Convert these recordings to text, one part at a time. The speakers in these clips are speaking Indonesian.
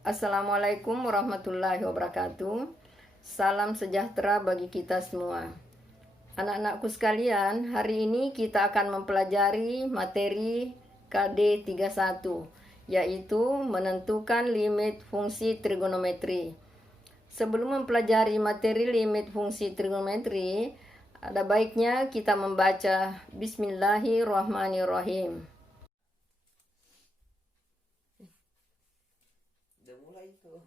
Assalamualaikum warahmatullahi wabarakatuh. Salam sejahtera bagi kita semua. Anak-anakku sekalian, hari ini kita akan mempelajari materi KD 31, yaitu menentukan limit fungsi trigonometri. Sebelum mempelajari materi limit fungsi trigonometri, ada baiknya kita membaca Bismillahirrahmanirrahim. Udah mulai tuh.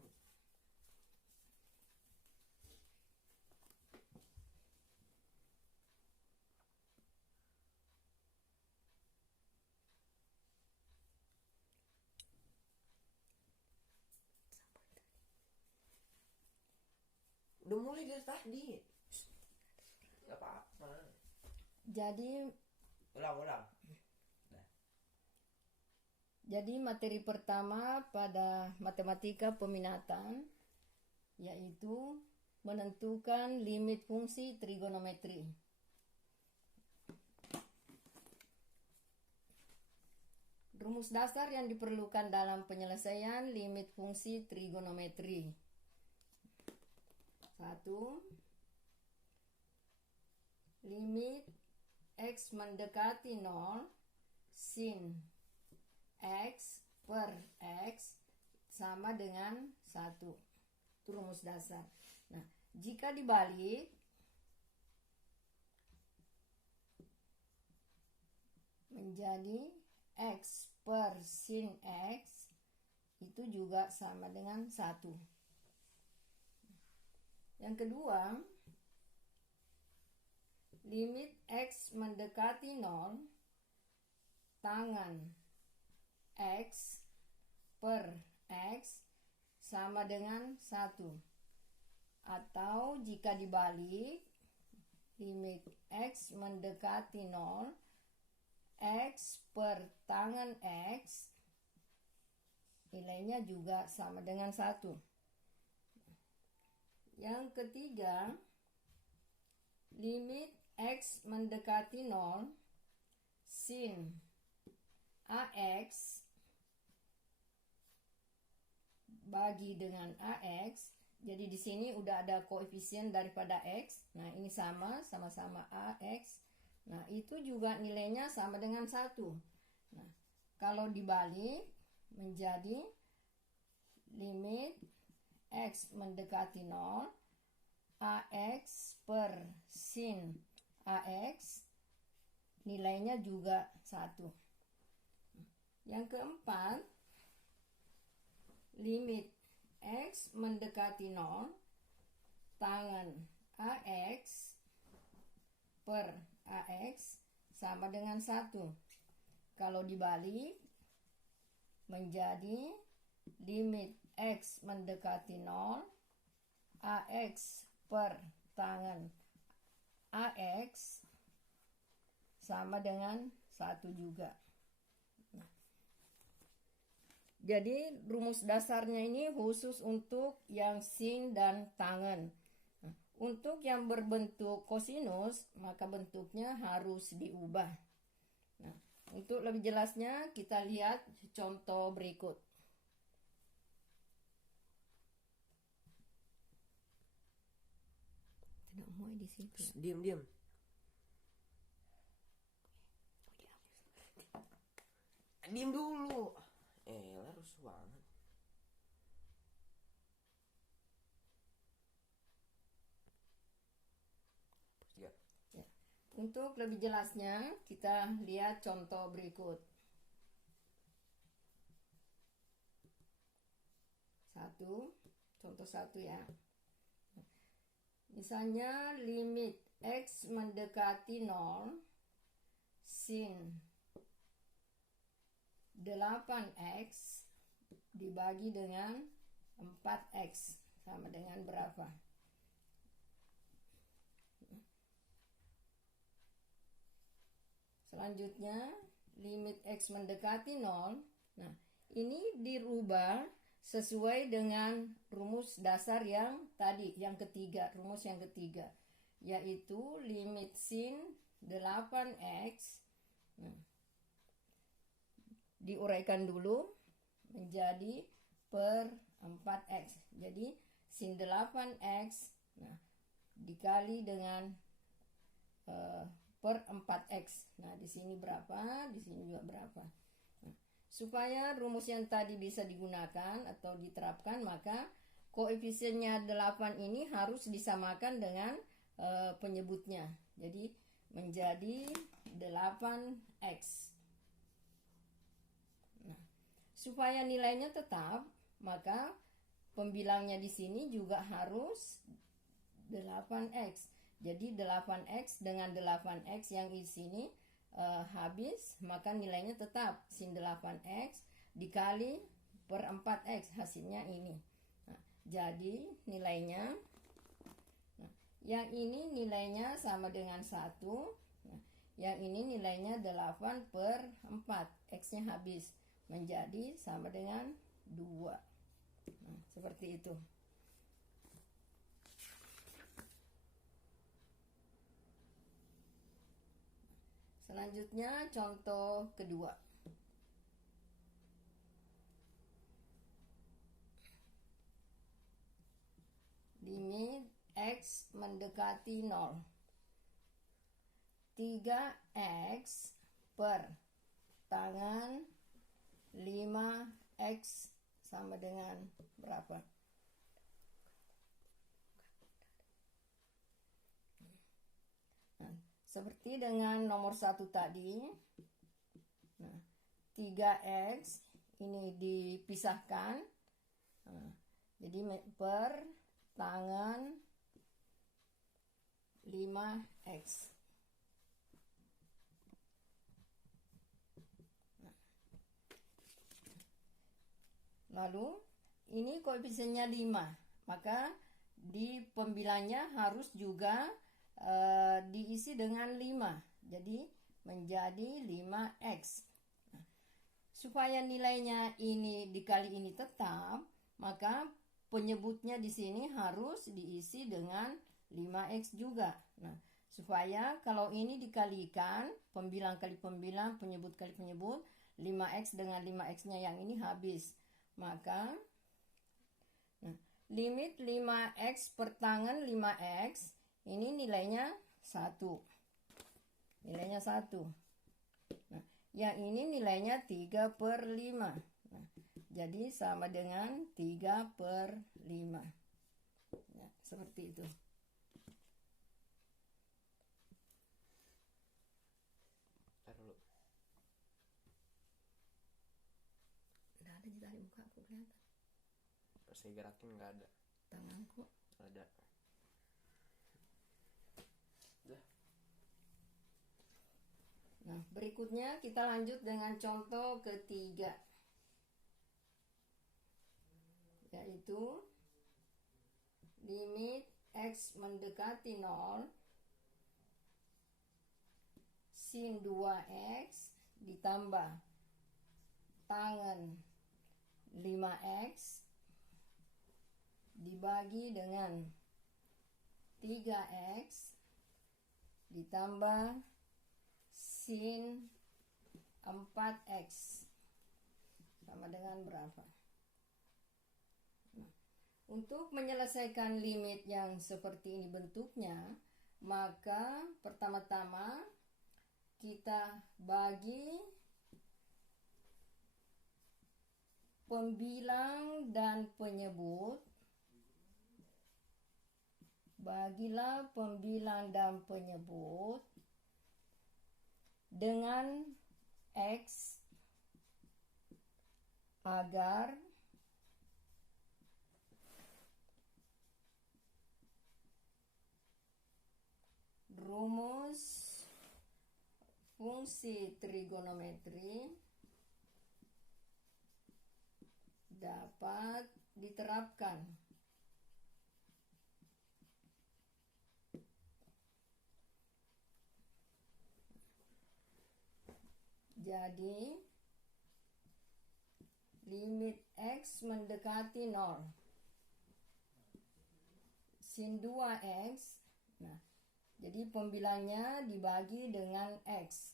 Udah mulai dari tadi. Gak apa-apa. Jadi materi pertama pada matematika peminatan yaitu menentukan limit fungsi trigonometri. Rumus dasar yang diperlukan dalam penyelesaian limit fungsi trigonometri. 1. Limit X mendekati 0 sin X per X sama dengan 1. Itu rumus dasar. Nah, jika dibalik menjadi X per sin X itu juga sama dengan 1. Yang kedua, limit X mendekati 0 tangan X per X sama dengan 1. Atau jika dibalik, limit X mendekati 0 X per tangan X nilainya juga sama dengan 1. Yang ketiga, limit X mendekati 0 sin AX bagi dengan AX. Jadi di sini udah ada koefisien daripada X. Nah, ini sama-sama AX. Nah, itu juga nilainya sama dengan 1. Nah, kalau dibalik menjadi limit X mendekati 0 AX per sin AX nilainya juga 1. Yang keempat, limit X mendekati 0 tangan AX per AX sama dengan 1. Kalau dibalik menjadi limit X mendekati 0 AX per tangan AX sama dengan 1 juga. Jadi rumus dasarnya ini khusus untuk yang sin dan tangan. Untuk yang berbentuk kosinus, maka bentuknya harus diubah. Nah, untuk lebih jelasnya kita lihat contoh berikut. Tidak mau di situ. Diam. Diam dulu. Harus banget. Ya. Untuk lebih jelasnya kita lihat contoh berikut. 1, contoh 1 ya. Misalnya limit X mendekati 0 sin 8X dibagi dengan 4X sama dengan berapa? Selanjutnya limit X mendekati 0. Nah, ini dirubah sesuai dengan rumus dasar yang tadi, yang ketiga, rumus yang ketiga, yaitu limit sin 8X. Nah, diuraikan dulu. menjadi per 4x. Jadi sin 8x dikali dengan per 4x. Nah, di sini berapa? Di sini juga berapa? Nah, supaya rumus yang tadi bisa digunakan atau diterapkan, maka koefisiennya 8 ini harus disamakan dengan penyebutnya. Jadi menjadi 8x. Nah, supaya nilainya tetap, maka pembilangnya di sini juga harus 8x. Jadi 8x dengan 8x yang di sini habis, maka nilainya tetap sin 8x dikali per 4x, hasilnya ini. Nah, jadi nilainya, yang ini nilainya sama dengan 1. Nah, yang ini nilainya 8 per 4, x-nya habis, menjadi sama dengan 2. Nah, seperti itu. Selanjutnya contoh kedua. Limit x mendekati 0. 3x per tangan 5x sama dengan berapa? Seperti dengan nomor 1 tadi. Nah, 3x ini dipisahkan. Nah, jadi per tangan 5x. Nah, lalu ini koefisiennya 5, maka di pembilangnya harus juga diisi dengan 5, jadi menjadi 5x. Nah, supaya nilainya ini dikali ini tetap, maka penyebutnya di sini harus diisi dengan 5x juga. Nah, supaya kalau ini dikalikan, pembilang kali pembilang, penyebut kali penyebut, 5x dengan 5x-nya yang ini habis. Maka limit 5x per tangan 5x ini nilainya 1. Nilainya 1. Nah, yang ini nilainya 3 per 5. Nah, jadi sama dengan 3 per 5. Nah, seperti itu. Taruh dulu. Nggak ada di tali muka aku kelihatan. Pas saya gerakin nggak ada. Tanganku Ada. Nah, berikutnya kita lanjut dengan contoh ketiga, yaitu limit x mendekati 0 sin 2x ditambah tangan 5x dibagi dengan 3x ditambah sin 4x sama dengan berapa? Nah, untuk menyelesaikan limit yang seperti ini bentuknya, maka pertama-tama kita bagi pembilang dan penyebut. Bagilah pembilang dan penyebut dengan x agar rumus fungsi trigonometri dapat diterapkan. Jadi limit x mendekati 0 sin 2x. Nah, jadi pembilangnya dibagi dengan x.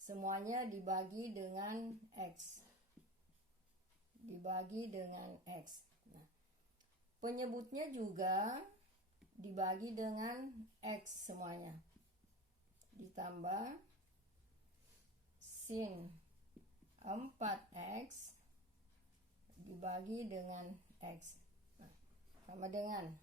Semuanya dibagi dengan x. dibagi dengan X. Nah, penyebutnya juga dibagi dengan X semuanya. Ditambah sin 4X dibagi dengan X. Nah, sama dengan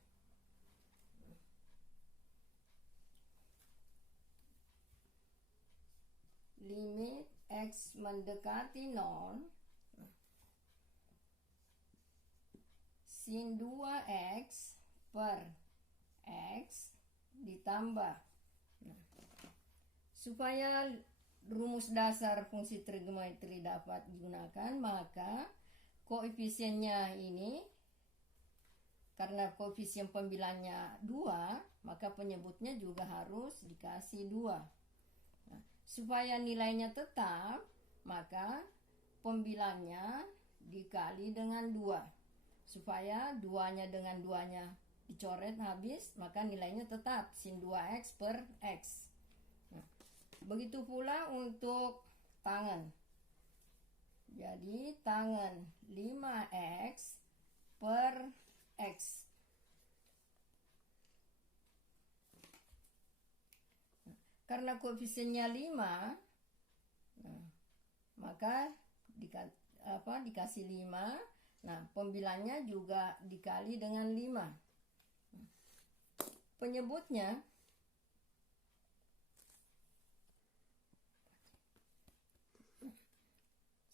limit X mendekati 0, sin 2X per X ditambah. Nah, supaya rumus dasar fungsi trigonometri dapat digunakan, maka koefisiennya ini, karena koefisien pembilangnya 2, maka penyebutnya juga harus dikasih 2. Nah, supaya nilainya tetap, maka pembilangnya dikali dengan 2. Supaya 2-nya dengan 2-nya dicoret habis, maka nilainya tetap sin 2X per X. Nah, begitu pula untuk tangen. Jadi tangen 5X per X. Karena koefisiennya 5, nah, maka dikasih 5. Nah, pembilangnya juga dikali dengan 5. Penyebutnya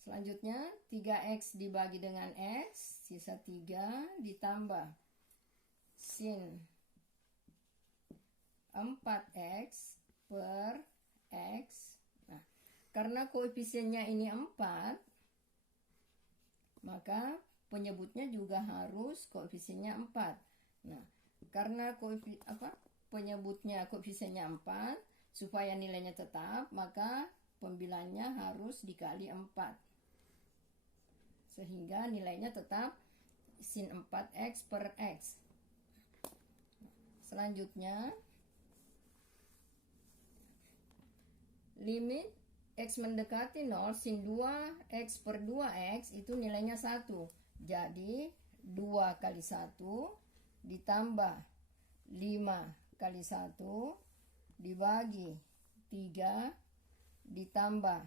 selanjutnya 3X dibagi dengan X, sisa 3 ditambah sin 4X per X. Nah, karena koefisiennya ini 4, maka penyebutnya juga harus koefisiennya 4. Nah, karena penyebutnya koefisiennya 4, supaya nilainya tetap, maka pembilangnya harus dikali 4. Sehingga nilainya tetap sin 4X per X. Selanjutnya, limit X mendekati 0, sin 2X per 2X itu nilainya 1. Jadi 2 kali 1 ditambah 5 kali 1 dibagi 3 ditambah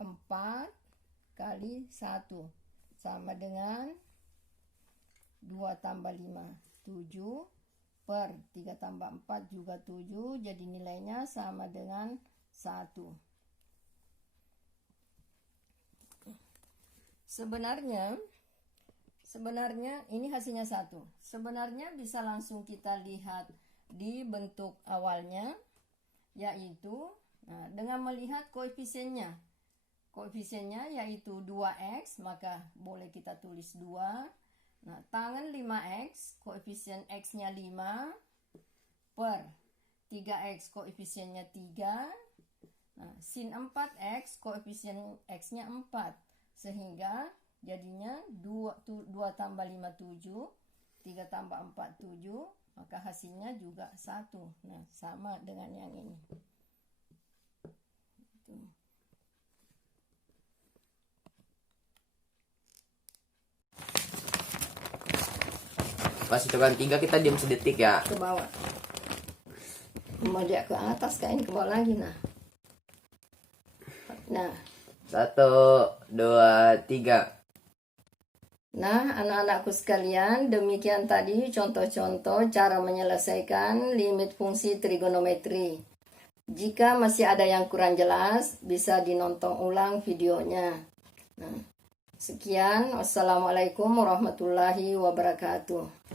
4 kali 1 sama dengan 2 tambah 5 7 per 3 tambah 4 juga 7, jadi nilainya sama dengan 1. Sebenarnya ini hasilnya 1. Sebenarnya bisa langsung kita lihat di bentuk awalnya, yaitu dengan melihat koefisiennya. Koefisiennya yaitu 2X, maka boleh kita tulis 2. Nah, tangen 5X, koefisien X-nya 5, per 3X, koefisiennya 3. Nah, sin 4X, koefisien X-nya 4. Sehingga jadinya 2 tambah 5, 7. 3 tambah 4, 7. Maka hasilnya juga 1. Nah, sama dengan yang ini. Pas hitungan 3 kita diam sedetik ya. Ke bawah. Mau dia ke atas, kain ke bawah lagi. Nah. 1, 2, 3. Nah, anak-anakku sekalian, demikian tadi contoh-contoh cara menyelesaikan limit fungsi trigonometri. Jika masih ada yang kurang jelas, bisa dinonton ulang videonya. Nah, sekian, wassalamualaikum warahmatullahi wabarakatuh.